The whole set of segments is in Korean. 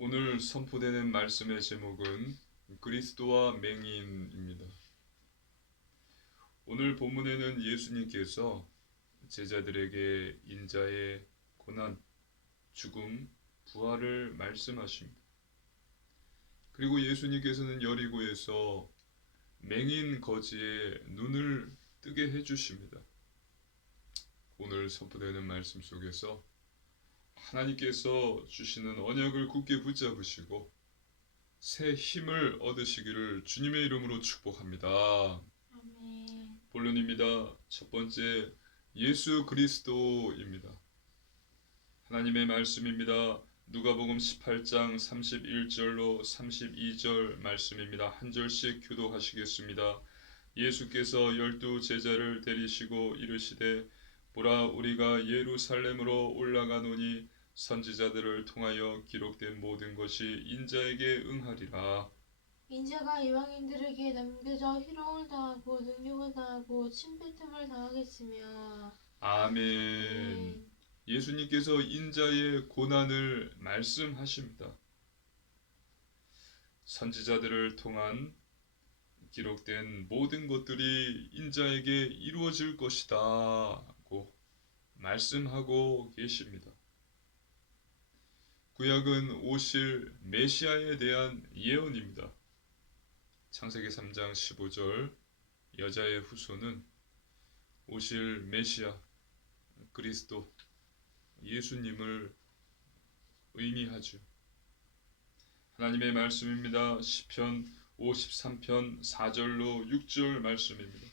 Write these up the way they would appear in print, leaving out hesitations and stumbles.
오늘 선포되는 말씀의 제목은 그리스도와 맹인입니다. 오늘 본문에는 예수님께서 제자들에게 인자의 고난, 죽음, 부활을 말씀하십니다. 그리고 예수님께서는 여리고에서 맹인 거지의 눈을 뜨게 해주십니다. 오늘 선포되는 말씀 속에서 하나님께서 주시는 언약을 굳게 붙잡으시고 새 힘을 얻으시기를 주님의 이름으로 축복합니다. 아멘. 본론입니다. 첫 번째, 예수 그리스도입니다. 하나님의 말씀입니다. 누가복음 18장 31절로 32절 말씀입니다. 한 절씩 교도하시겠습니다. 예수께서 12 제자를 데리시고 이르시되 보라 우리가 예루살렘으로 올라가노니 선지자들을 통하여 기록된 모든 것이 인자에게 응하리라. 인자가 이방인들에게 넘겨져 희롱을 당하고 능욕을 당하고 침뱉음을 당하겠으며. 아멘. 예수님께서 인자의 고난을 말씀하십니다. 선지자들을 통한 기록된 모든 것들이 인자에게 이루어질 것이다고 말씀하고 계십니다. 구약은 오실 메시아에 대한 예언입니다. 창세기 3장 15절 여자의 후손은 오실 메시아 그리스도 예수님을 의미하죠. 하나님의 말씀입니다. 시편 53편 4절로 6절 말씀입니다.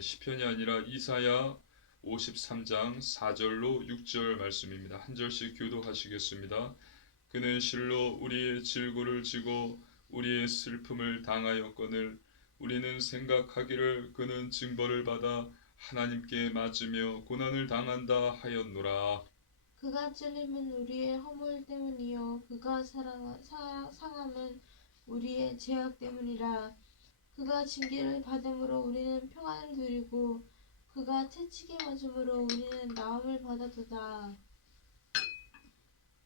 시편이 아니라 이사야 53장 4절로 6절 말씀입니다. 한 절씩 교도하시겠습니다. 그는 실로 우리의 질고를 지고 우리의 슬픔을 당하였거늘 우리는 생각하기를 그는 징벌을 받아 하나님께 맞으며 고난을 당한다 하였노라. 그가 찔림은 우리의 허물 때문이요 그가 상함은 우리의 죄악 때문이라. 그가 징계를 받음으로 우리는 평안을 누리고 그가 채찍에 맞음으로 우리는 나음을 받았도다.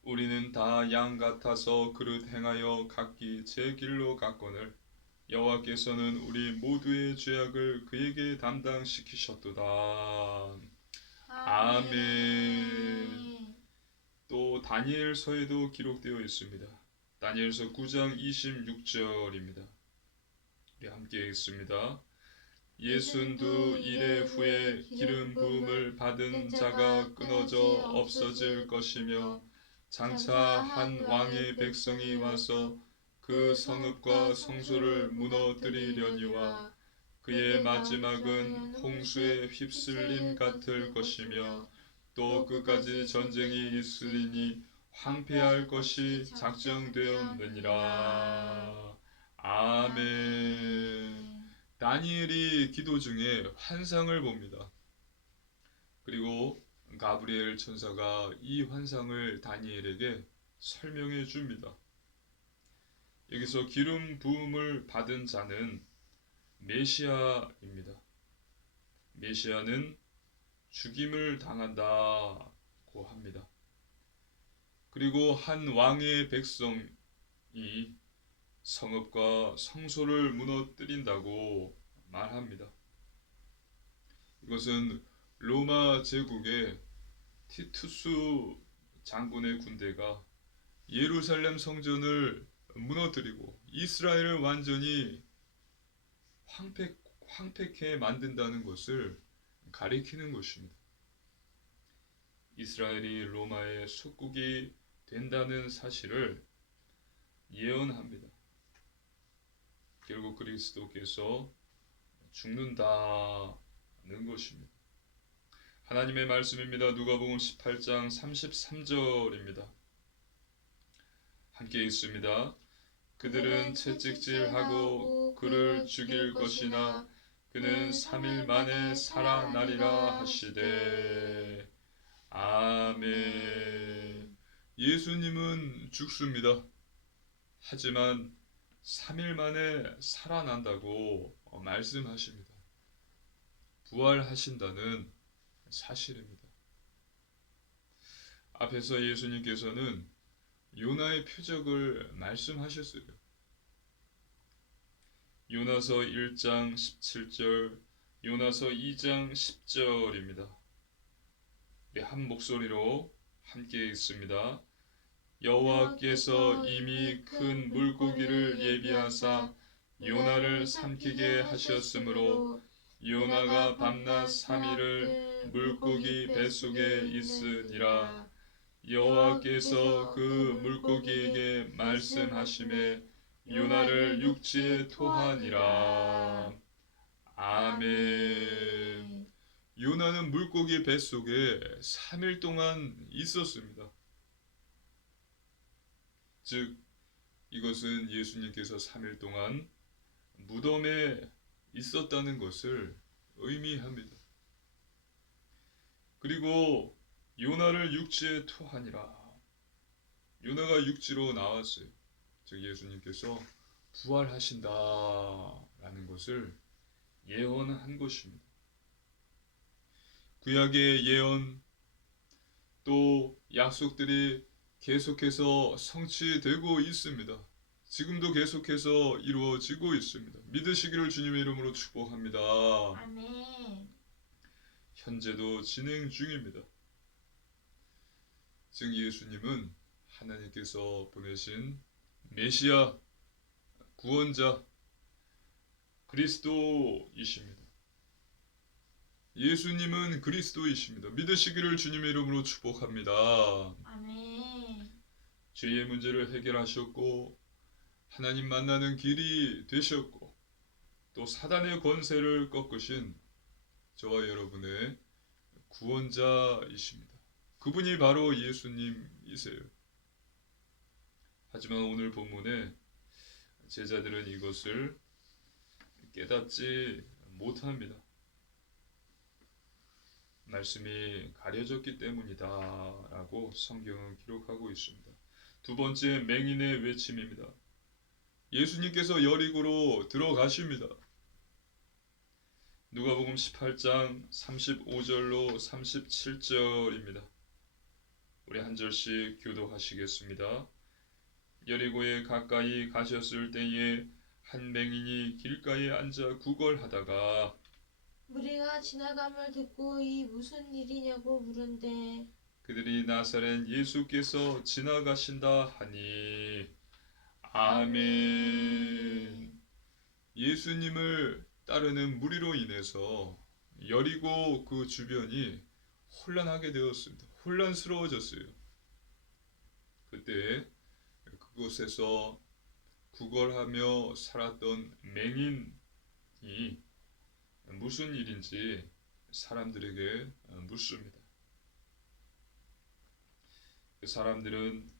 우리는 다 양 같아서 그릇 행하여 각기 제 길로 갔거늘 여호와께서는 우리 모두의 죄악을 그에게 담당시키셨도다. 아멘. 또 다니엘서에도 기록되어 있습니다. 다니엘서 9장 26절입니다. 우리 함께 읽습니다. 예순두 이래 후에 기름 부음을 받은 자가 끊어져 없어질 것이며 장차 한 왕의 백성이 와서 그 성읍과 성소를 무너뜨리려니와 그의 마지막은 홍수에 휩쓸림 같을 것이며 또 끝까지 전쟁이 있으리니 황폐할 것이 작정되었느니라. 아멘. 다니엘이 기도 중에 환상을 봅니다. 그리고 가브리엘 천사가 이 환상을 다니엘에게 설명해 줍니다. 여기서 기름 부음을 받은 자는 메시아입니다. 메시아는 죽임을 당한다고 합니다. 그리고 한 왕의 백성이 성읍과 성소를 무너뜨린다고 말합니다. 이것은 로마 제국의 티투스 장군의 군대가 예루살렘 성전을 무너뜨리고 이스라엘을 완전히 황폐케 만든다는 것을 가리키는 것입니다. 이스라엘이 로마의 속국이 된다는 사실을 예언합니다. 결국 그리스도께서 죽는다는 것입니다. 하나님의 말씀입니다. 누가복음 18장 33절입니다. 함께 읽습니다. 그들은 채찍질하고 그를 죽일 것이나 그는 3일 만에 살아나리라 하시되. 아멘. 예수님은 죽습니다. 하지만 3일 만에 살아난다고 말씀하십니다. 부활하신다는 사실입니다. 앞에서 예수님께서는 요나의 표적을 말씀하셨어요. 요나서 1장 17절, 요나서 2장 10절입니다. 우리 한 목소리로 함께 읽습니다. 여호와께서 이미 큰 물고기를 예비하사 요나를 삼키게 하셨으므로 요나가 밤낮 3일을 물고기 뱃속에 있으니라. 여호와께서 그 물고기에게 말씀하시매 요나를 육지에 토하니라. 아멘. 요나는 물고기 뱃속에 3일 동안 있었습니다. 즉 이것은 예수님께서 3일 동안 무덤에 있었다는 것을 의미합니다. 그리고 요나를 육지에 토하니라. 요나가 육지로 나왔어요. 즉 예수님께서 부활하신다라는 것을 예언한 것입니다. 구약의 예언 또 약속들이 계속해서 성취되고 있습니다. 지금도 계속해서 이루어지고 있습니다. 믿으시기를 주님의 이름으로 축복합니다. 아멘. 현재도 진행 중입니다. 즉 예수님은 하나님께서 보내신 메시아, 구원자, 그리스도이십니다. 예수님은 그리스도이십니다. 믿으시기를 주님의 이름으로 축복합니다. 아멘. 죄의 문제를 해결하셨고 하나님 만나는 길이 되셨고 또 사단의 권세를 꺾으신 저와 여러분의 구원자이십니다. 그분이 바로 예수님이세요. 하지만 오늘 본문에 제자들은 이것을 깨닫지 못합니다. 말씀이 가려졌기 때문이다 라고 성경은 기록하고 있습니다. 두 번째 맹인의 외침입니다. 예수님께서 여리고로 들어가십니다. 누가복음 18장 35절로 37절입니다. 우리 한 절씩 교도하시겠습니다. 여리고에 가까이 가셨을 때에 한 맹인이 길가에 앉아 구걸하다가 무리가 지나감을 듣고 이 무슨 일이냐고 물은데 그들이 나사렛 예수께서 지나가신다 하니 아멘. 예수님을 따르는 무리로 인해서 여리고 그 주변이 혼란하게 되었습니다. 혼란스러워졌어요. 그때 그곳에서 구걸하며 살았던 맹인이 무슨 일인지 사람들에게 묻습니다. 그 사람들은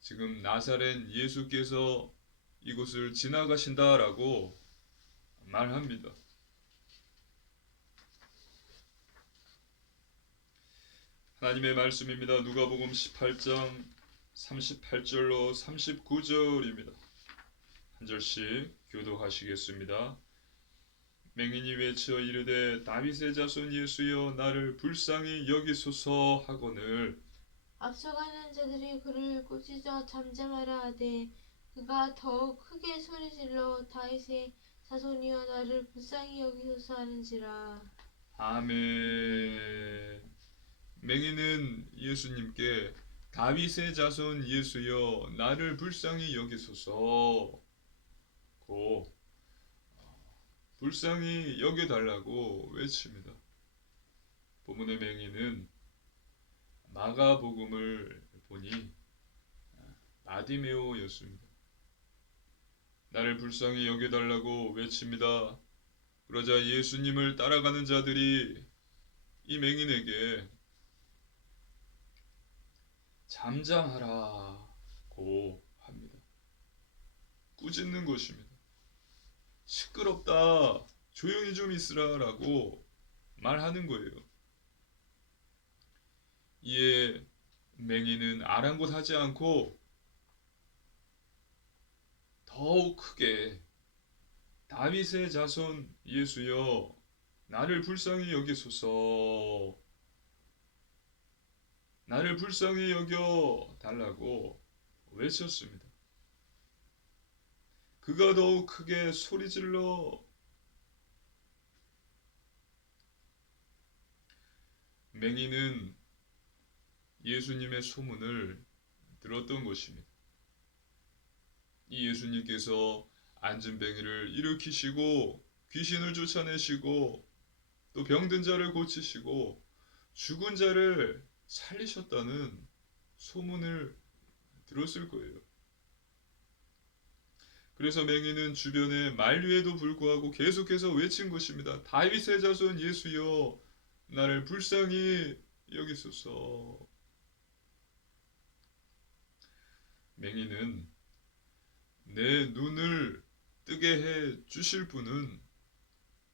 지금 나사렛 예수께서 이곳을 지나가신다라고 말합니다. 하나님의 말씀입니다. 누가복음 18장 38절로 39절입니다. 한 절씩 교도하시겠습니다. 맹인이 외쳐 이르되 다윗의 자손 예수여 나를 불쌍히 여기소서 하거늘 앞서가는 자들이 그를 꾸짖어 잠잠하라 하되 그가 더욱 크게 소리질러 다윗의 자손이여 나를 불쌍히 여기소서 하는지라. 아멘. 맹인은 예수님께 다윗의 자손 예수여 나를 불쌍히 여기소서 고 불쌍히 여겨달라고 외칩니다. 본문의 맹인은 마가복음을 보니 바디메오였습니다. 나를 불쌍히 여겨달라고 외칩니다. 그러자 예수님을 따라가는 자들이 이 맹인에게 잠잠하라고 합니다. 꾸짖는 것입니다. 시끄럽다. 조용히 좀 있으라라고 말하는 거예요. 이에 맹인은 아랑곳하지 않고 더욱 크게 다윗의 자손 예수여 나를 불쌍히 여기소서 나를 불쌍히 여겨 달라고 외쳤습니다. 그가 더욱 크게 소리질러 맹인은 예수님의 소문을 들었던 것입니다. 이 예수님께서 안진뱅이를 일으키시고 귀신을 쫓아내시고 또 병든 자를 고치시고 죽은 자를 살리셨다는 소문을 들었을 거예요. 그래서 맹인은 주변의 만류에도 불구하고 계속해서 외친 것입니다. 다윗의 자손 예수여, 나를 불쌍히 여기소서. 맹인은 내 눈을 뜨게 해 주실 분은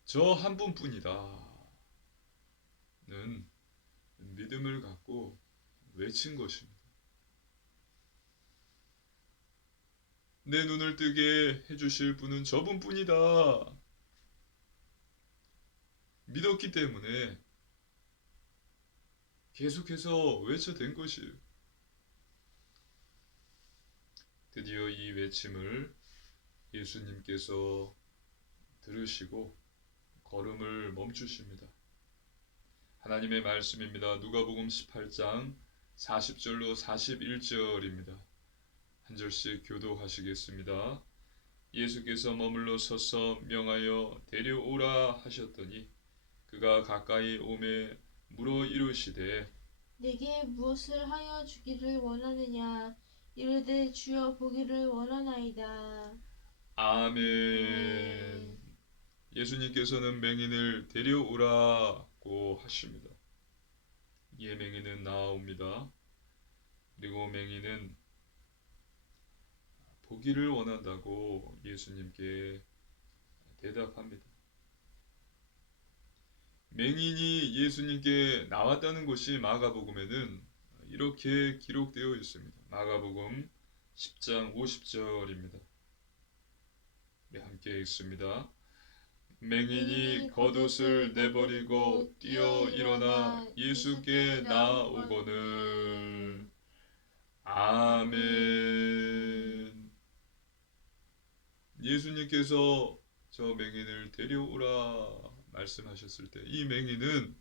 저 한 분뿐이다 는 믿음을 갖고 외친 것입니다. 내 눈을 뜨게 해주실 분은 저분뿐이다 믿었기 때문에 계속해서 외쳐댄 것이에요. 드디어 이 외침을 예수님께서 들으시고 걸음을 멈추십니다. 하나님의 말씀입니다. 누가복음 18장 40절로 41절입니다. 한 절씩 교도하시겠습니다. 예수께서 머물러 서서 명하여 데려오라 하셨더니 그가 가까이 오매 물어 이르시되 내게 무엇을 하여 주기를 원하느냐? 이르되 주여 보기를 원하나이다. 아멘. 예수님께서는 맹인을 데려오라고 하십니다. 이에 맹인은 나아옵니다. 그리고 맹인은 보기를 원한다고 예수님께 대답합니다. 맹인이 예수님께 나왔다는 것이 마가복음에는 이렇게 기록되어 있습니다. 마가복음 10장 50절입니다. 우리 함께 읽습니다. 맹인이 겉옷을 내버리고 뛰어 일어나 예수께 나아오거늘. 아멘. 예수님께서 저 맹인을 데려오라 말씀하셨을 때 이 맹인은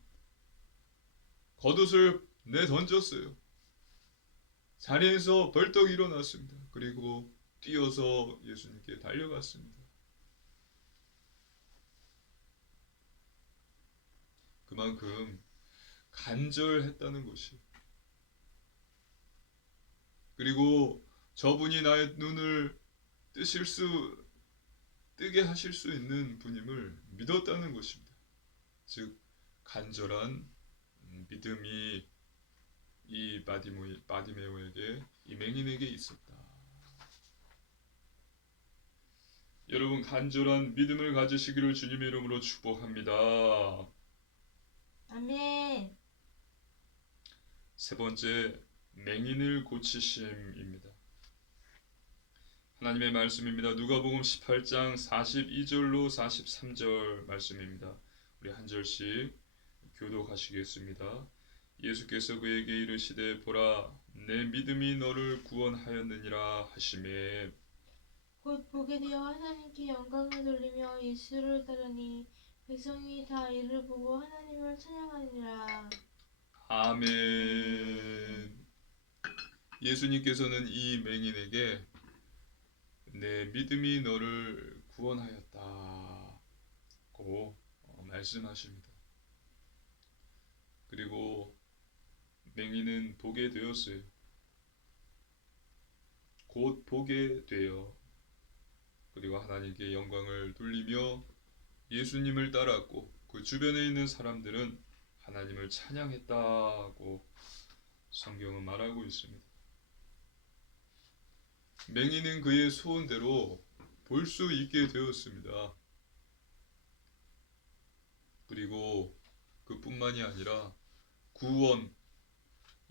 겉옷을 내던졌어요. 자리에서 벌떡 일어났습니다. 그리고 뛰어서 예수님께 달려갔습니다. 그만큼 간절했다는 것이. 그리고 저분이 나의 눈을 뜨게 하실 수 있는 분임을 믿었다는 것입니다. 즉 간절한 믿음이 이 바디메오에게, 이 맹인에게 있었다. 여러분 간절한 믿음을 가지시기를 주님의 이름으로 축복합니다. 아멘. 세 번째, 맹인을 고치심입니다. 하나님의 말씀입니다. 누가복음 18장 42절로 43절 말씀입니다. 우리 한 절씩 교독하시겠습니다. 예수께서 그에게 이르시되 보라 내 믿음이 너를 구원하였느니라 하시매 곧 보게 되어 하나님께 영광을 돌리며 예수를 따르니 백성이 다 이를 보고 하나님을 찬양하니라. 아멘. 예수님께서는 이 맹인에게 내 믿음이 너를 구원하였다고 말씀하십니다. 그리고 맹인은 보게 되었어요. 곧 보게 되어 그리고 하나님께 영광을 돌리며 예수님을 따랐고 그 주변에 있는 사람들은 하나님을 찬양했다고 성경은 말하고 있습니다. 맹인은 그의 소원대로 볼 수 있게 되었습니다. 그리고 그뿐만이 아니라 구원,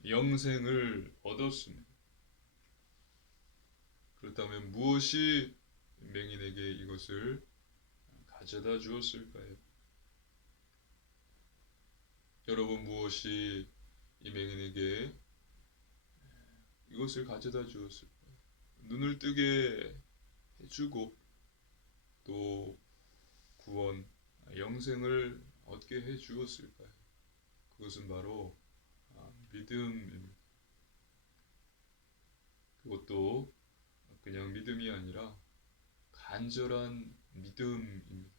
영생을 얻었습니다. 그렇다면 무엇이 맹인에게 이것을 가져다 주었을까요? 여러분 무엇이 이 맹인에게 이것을 가져다 주었을까? 눈을 뜨게 해주고 또 구원, 영생을 얻게 해 주었을까요? 그것은 바로 믿음입니다. 그것도 그냥 믿음이 아니라 간절한 믿음입니다.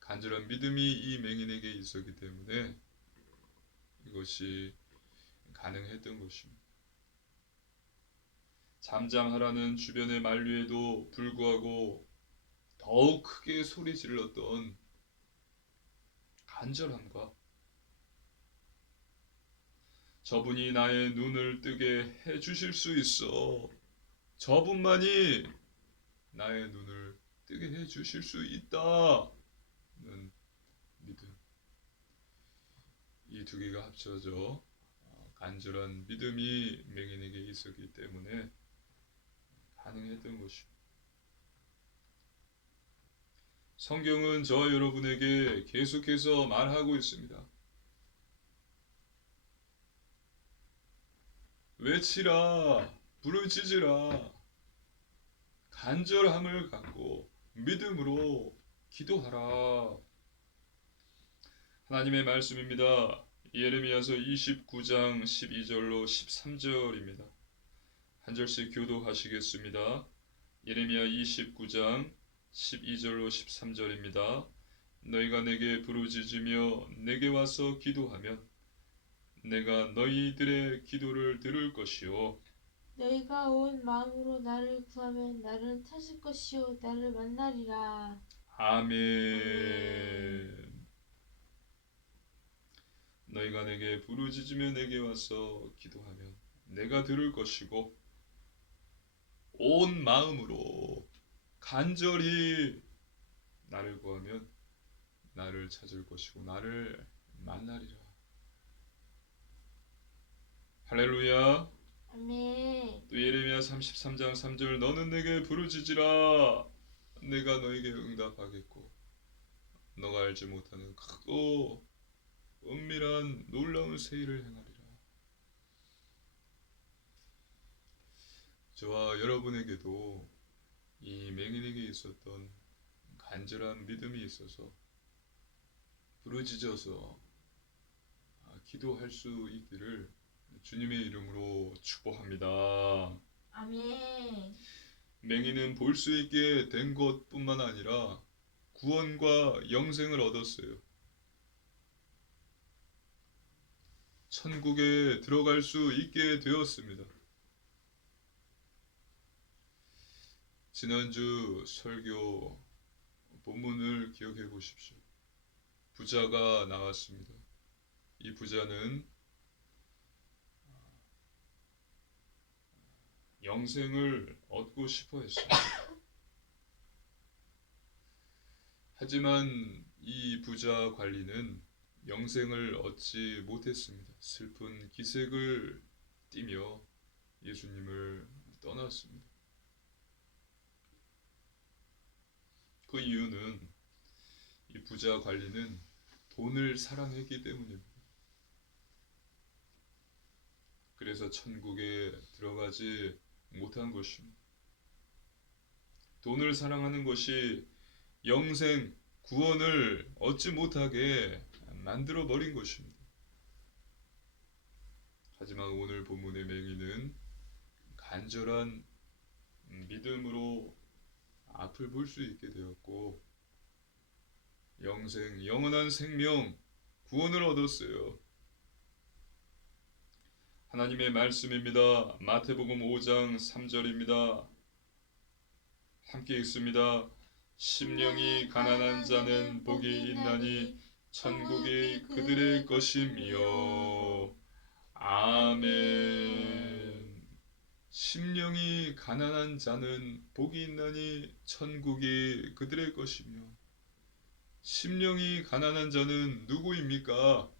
간절한 믿음이 이 맹인에게 있었기 때문에 이것이 가능했던 것입니다. 잠잠하라는 주변의 만류에도 불구하고 더욱 크게 소리 질렀던 간절함과 저분이 나의 눈을 뜨게 해주실 수 있어. 저분만이 나의 눈을 뜨게 해주실 수 있다는 믿음. 이 두 개가 합쳐져 간절한 믿음이 맹인에게 있었기 때문에 가능했던 것입니다. 성경은 저와 여러분에게 계속해서 말하고 있습니다. 외치라, 부르짖으라, 간절함을 갖고 믿음으로 기도하라. 하나님의 말씀입니다. 예레미야서 29장 12절로 13절입니다. 한 절씩 교도하시겠습니다. 예레미야 29장 12절로 13절입니다. 너희가 내게 부르짖으며 내게 와서 기도하면 내가 너희들의 기도를 들을 것이요 너희가 온 마음으로 나를 구하면 나를 찾을 것이요 나를 만나리라. 아멘. 너희가 내게 부르짖으며 내게 와서 기도하면 내가 들을 것이고 온 마음으로 간절히 나를 구하면 나를 찾을 것이고 나를 만나리라. 할렐루야. 아멘. 또 예레미야 33장 3절 너는 내게 부르짖으라 내가 너에게 응답하겠고 너가 알지 못하는 크고 은밀한 놀라운 새 일을 행하리라. 저와 여러분에게도 이 맹인에게 있었던 간절한 믿음이 있어서 부르짖어서 기도할 수 있기를 주님의 이름으로 축복합니다. 아멘. 맹인은 볼 수 있게 된 것뿐만 아니라 구원과 영생을 얻었어요. 천국에 들어갈 수 있게 되었습니다. 지난주 설교 본문을 기억해 보십시오. 부자가 나왔습니다. 이 부자는 영생을 얻고 싶어 했습니다. 하지만 이 부자 관리는 영생을 얻지 못했습니다. 슬픈 기색을 띠며 예수님을 떠났습니다. 그 이유는 이 부자 관리는 돈을 사랑했기 때문입니다. 그래서 천국에 들어가지 못한 것입니다. 돈을 사랑하는 것이 영생, 구원을 얻지 못하게 만들어 버린 것입니다. 하지만 오늘 본문의 맹인은 간절한 믿음으로 앞을 볼 수 있게 되었고 영생, 영원한 생명, 구원을 얻었어요. 하나님의 말씀입니다. 마태복음 5장 3절입니다. 함께 읽습니다. 심령이 가난한 자는 복이 있나니 천국이 그들의 것이며. 아멘. 심령이 가난한 자는 복이 있나니 천국이 그들의 것이며. 심령이 가난한 자는 누구입니까?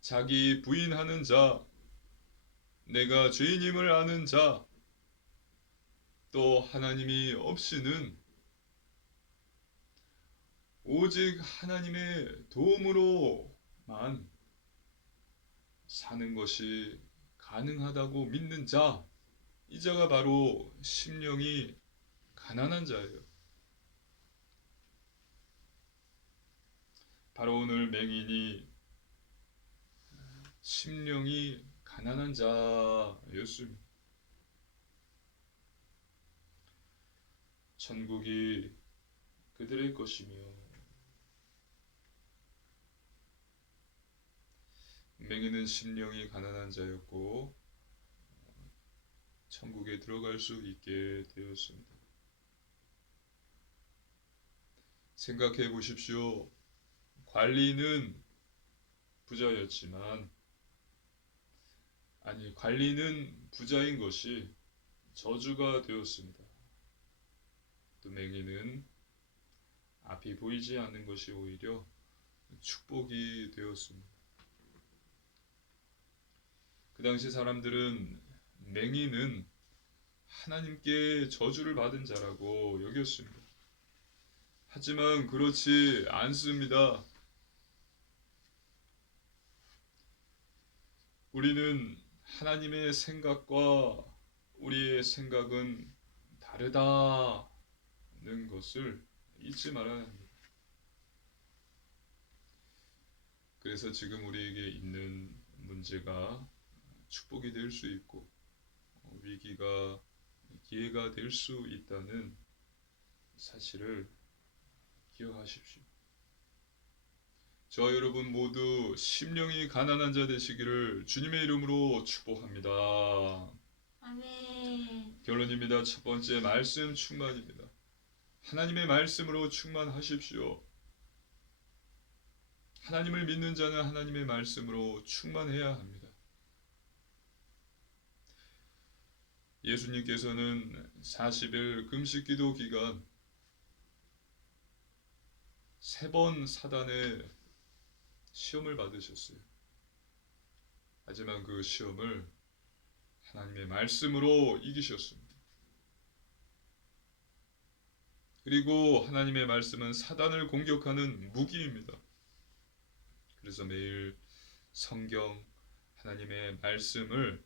자기 부인하는 자, 내가 죄인임을 아는 자, 또 하나님이 없이는 오직 하나님의 도움으로만 사는 것이 가능하다고 믿는 자, 이 자가 바로 심령이 가난한 자예요. 바로 오늘 맹인이 심령이 가난한 자였습니다. 천국이 그들의 것이며 맹인은 심령이 가난한 자였고 천국에 들어갈 수 있게 되었습니다. 생각해 보십시오. 관리는 부자였지만 관리는 부자인 것이 저주가 되었습니다. 또 맹인은 앞이 보이지 않는 것이 오히려 축복이 되었습니다. 그 당시 사람들은 맹인은 하나님께 저주를 받은 자라고 여겼습니다. 하지만 그렇지 않습니다. 우리는 하나님의 생각과 우리의 생각은 다르다는 것을 잊지 말아야 합니다. 그래서 지금 우리에게 있는 문제가 축복이 될 수 있고 위기가 기회가 될 수 있다는 사실을 기억하십시오. 저 여러분 모두 심령이 가난한 자 되시기를 주님의 이름으로 축복합니다. 아멘. 결론입니다. 첫 번째, 말씀 충만입니다. 하나님의 말씀으로 충만하십시오. 하나님을 믿는 자는 하나님의 말씀으로 충만해야 합니다. 예수님께서는 40일 금식기도 기간 3번 사단의 시험을 받으셨어요. 하지만 그 시험을 하나님의 말씀으로 이기셨습니다. 그리고 하나님의 말씀은 사단을 공격하는 무기입니다. 그래서 매일 성경 하나님의 말씀을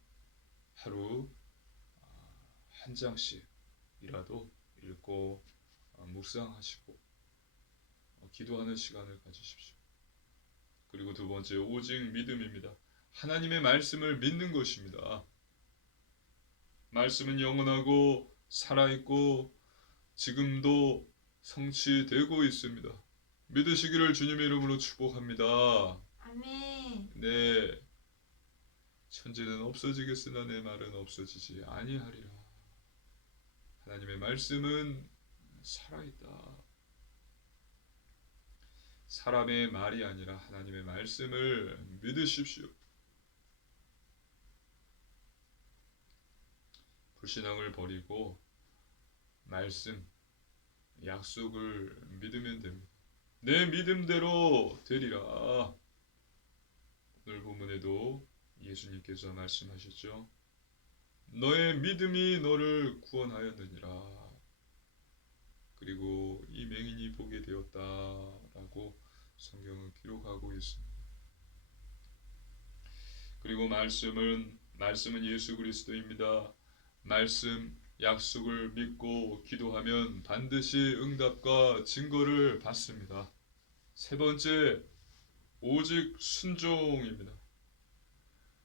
하루 한 장씩이라도 읽고 묵상하시고 기도하는 시간을 가지십시오. 그리고 두 번째, 오직 믿음입니다. 하나님의 말씀을 믿는 것입니다. 말씀은 영원하고 살아있고 지금도 성취되고 있습니다. 믿으시기를 주님의 이름으로 축복합니다. 아멘. 네, 천지는 없어지겠으나 내 말은 없어지지 아니하리라. 하나님의 말씀은 살아있다. 사람의 말이 아니라 하나님의 말씀을 믿으십시오. 불신앙을 버리고 말씀, 약속을 믿으면 됩니다. 내 믿음대로 되리라. 오늘 본문에도 예수님께서 말씀하셨죠. 너의 믿음이 너를 구원하였느니라. 그리고 이 맹인이 보게 되었다라고 성경은 기록하고 있습니다. 그리고 말씀은 예수 그리스도입니다. 말씀, 약속을 믿고 기도하면 반드시 응답과 증거를 받습니다. 세 번째, 오직 순종입니다.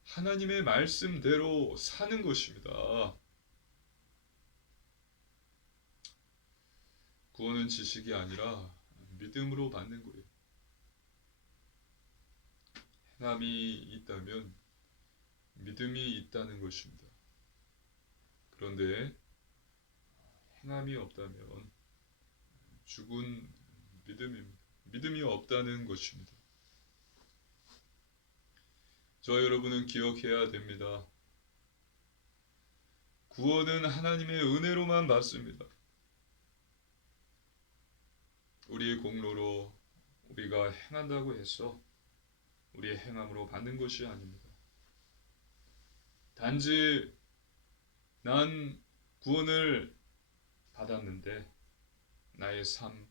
하나님의 말씀대로 사는 것입니다. 구원은 지식이 아니라 믿음으로 받는 거예요. 행함이 있다면 믿음이 있다는 것입니다. 그런데 행함이 없다면 죽은 믿음입니다. 믿음이 없다는 것입니다. 저 여러분은 기억해야 됩니다. 구원은 하나님의 은혜로만 받습니다. 우리의 공로로 우리가 행한다고 해서 우리의 행함으로 받는 것이 아닙니다. 단지 난 구원을 받았는데 나의 삶,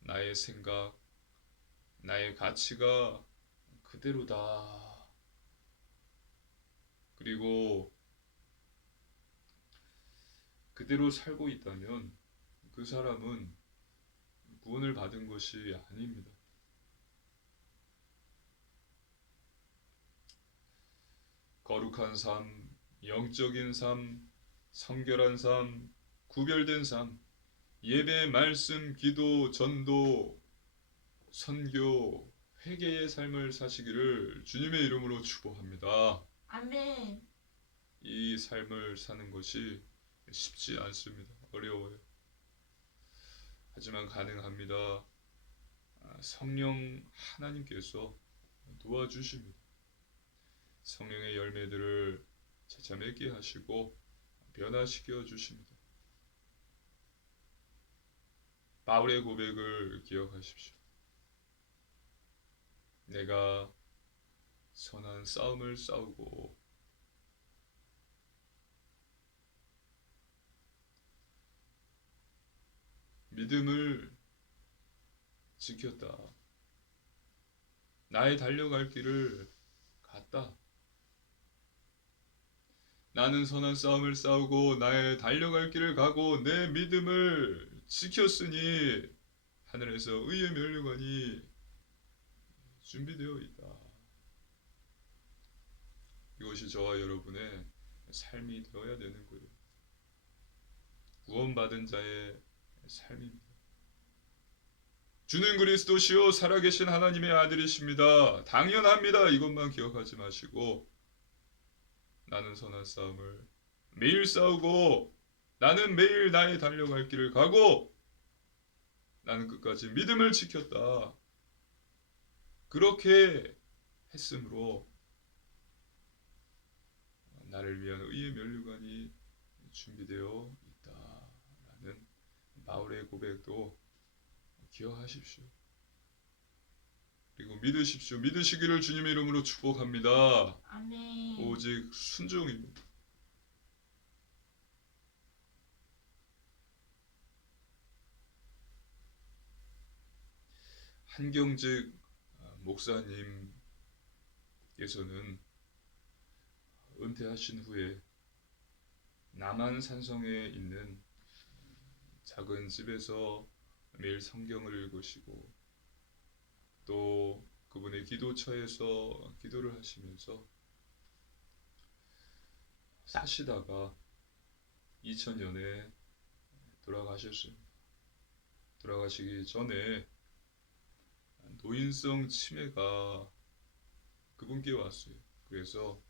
나의 생각, 나의 가치가 그대로다. 그리고 그대로 살고 있다면 그 사람은 구원을 받은 것이 아닙니다. 거룩한 삶, 영적인 삶, 성결한 삶, 구별된 삶, 예배, 말씀, 기도, 전도, 선교, 회개의 삶을 사시기를 주님의 이름으로 축복합니다. 아멘. 이 삶을 사는 것이 쉽지 않습니다. 어려워요. 하지만 가능합니다. 성령 하나님께서 도와주십니다. 성령의 열매들을 차차 맺게 하시고 변화시켜 주십니다. 바울의 고백을 기억하십시오. 내가 선한 싸움을 싸우고 믿음을 지켰다. 나의 달려갈 길을 갔다. 나는 선한 싸움을 싸우고 나의 달려갈 길을 가고 내 믿음을 지켰으니 하늘에서 의의 면류관이 준비되어 있다. 이것이 저와 여러분의 삶이 되어야 되는 거예요. 구원받은 자의 삶입니다. 주는 그리스도시요 살아계신 하나님의 아들이십니다. 당연합니다. 이것만 기억하지 마시고 나는 선한 싸움을 매일 싸우고 나는 매일 나의 달려갈 길을 가고 나는 끝까지 믿음을 지켰다. 그렇게 했으므로 나를 위한 의의 면류관이 준비되어 있다라는 바울의 고백도 기억하십시오. 그리고 믿으십시오. 믿으시기를 주님의 이름으로 축복합니다. 아멘. 오직 순종입니다. 한경직 목사님께서는 은퇴하신 후에 남한 산성에 있는 작은 집에서 매일 성경을 읽으시고 또 그분의 기도처에서 기도를 하시면서 사시다가 2000년에 돌아가셨습니다. 돌아가시기 전에 노인성 치매가 그분께 왔어요. 그래서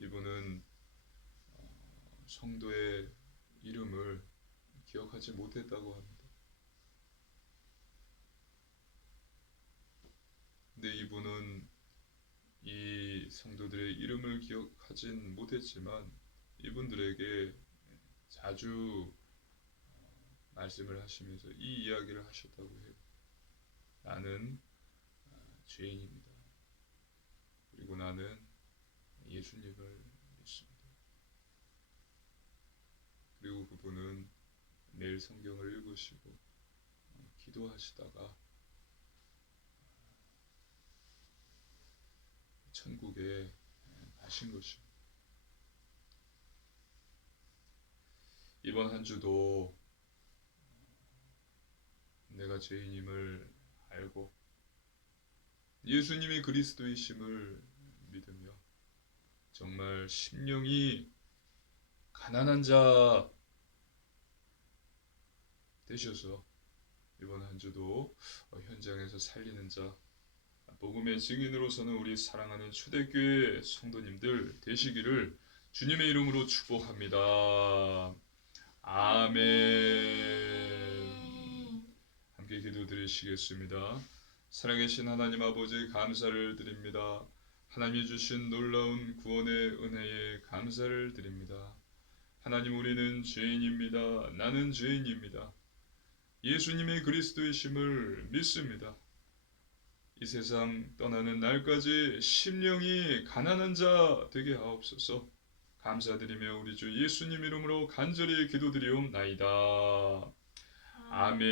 이분은 성도의 이름을 기억하지 못했다고 합니다. 근데 이분은 이 성도들의 이름을 기억하진 못했지만 이분들에게 자주 말씀을 하시면서 이 이야기를 하셨다고 해요. 나는 죄인입니다. 그리고 나는 예수님을 믿습니다. 그리고 그분은 매일 성경을 읽으시고 기도하시다가 천국에 가신 것입니다. 이번 한 주도 내가 죄인임을 알고 예수님이 그리스도이심을 믿으며 정말 심령이 가난한 자 되셔서 이번 한 주도 현장에서 살리는 자 복음의 증인으로서는 우리 사랑하는 초대교회 성도님들 되시기를 주님의 이름으로 축복합니다. 아멘. 함께 기도드리시겠습니다. 살아계신 하나님 아버지 감사를 드립니다. 하나님이 주신 놀라운 구원의 은혜에 감사를 드립니다. 하나님 우리는 죄인입니다. 나는 죄인입니다. 예수님의 그리스도이심을 믿습니다. 이 세상 떠나는 날까지 심령이 가난한 자 되게 하옵소서. 감사드리며 우리 주 예수님 이름으로 간절히 기도드리옵나이다. 아멘.